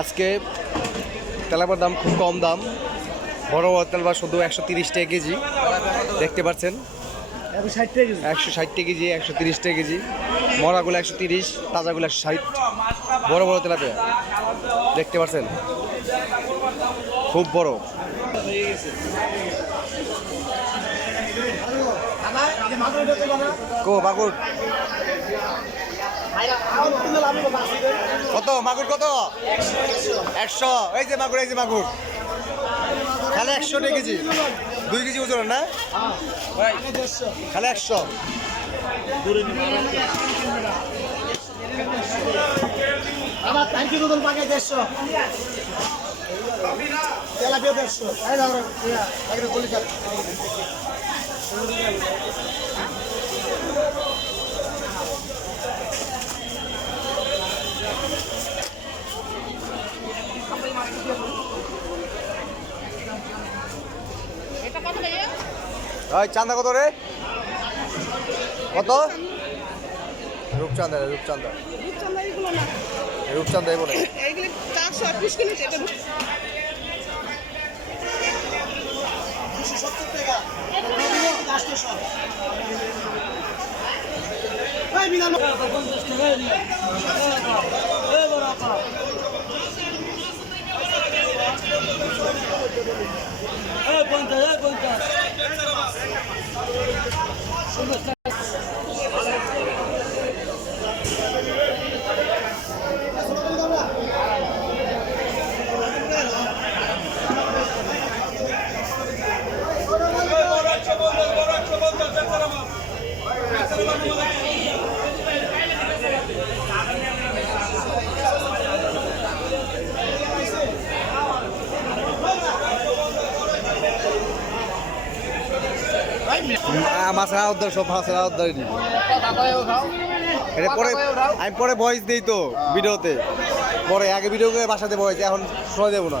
আজকে তেলাবার দাম খুব কম দাম। বড় বড় তেলাবার শুধু একশো তিরিশ টাকা কেজি। দেখতে পাচ্ছেন? একশো ষাট টাকা কেজি, একশো তিরিশ টাকা কেজি। মরাগুলো একশো তিরিশ, তাজাগুলো একশো ষাট। বড় বড় তেলাপিয়া। দেখতে পাচ্ছেন? খুব বড়। কো মাগুর কত? মাগুর কত? একশো। এই যে মাগুর, এই যে মাগুর। খালি একশো টাকা কেজি। দুই কেজি ওজন না? খালি একশো। দেড়শো। ওই চান্দা কত রে? কত? রূপচান্দা রূপচান্দা রূপচন্দা এগুলো না। রূপচান্দা এই বলে এইগুলো চারশো পিস কিনেছে এটা দুশো সত্তর টাকা লাস্টে সব এই বিধান পঞ্চাশ টাকা এই বড় আপা এই পঞ্চাশ এই পঞ্চাশ সব পরে আমি পরে বয়স দিই তো, ভিডিওতে। পরে আগে ভিডিও করে বাসাতে ভয়েস এখন শোনা দেবো না।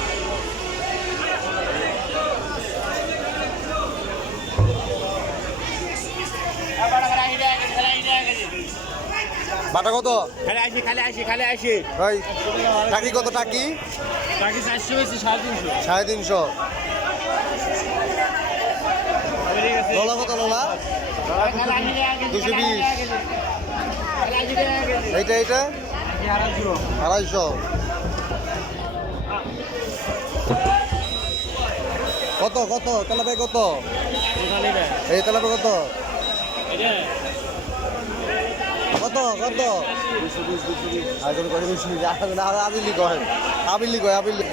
বাটা কত? খালি আসি খালি আসি খালি আসি। ভাই টাকি কত টাকি? বাকি চারশো বেশি সাড়ে তিনশো। সাড়ে তিনশো। লোলা কত লোলা? দুশো বিশ। এইটা এইটা? আড়াইশো। কত কত? তেলাপে কত? এই তেলাপে কত? কত কত? আবিলি কয় আবিলি কয় আবিলি।